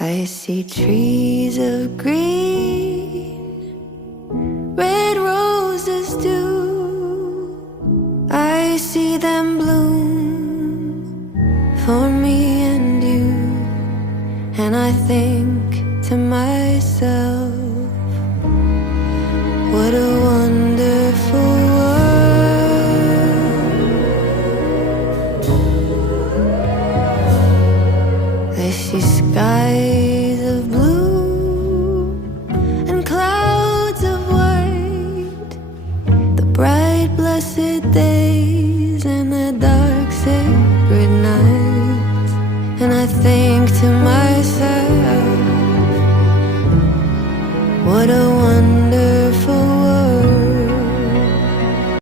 I see trees of green, red roses too. I see them bloom for me and you. And I think to myself, what a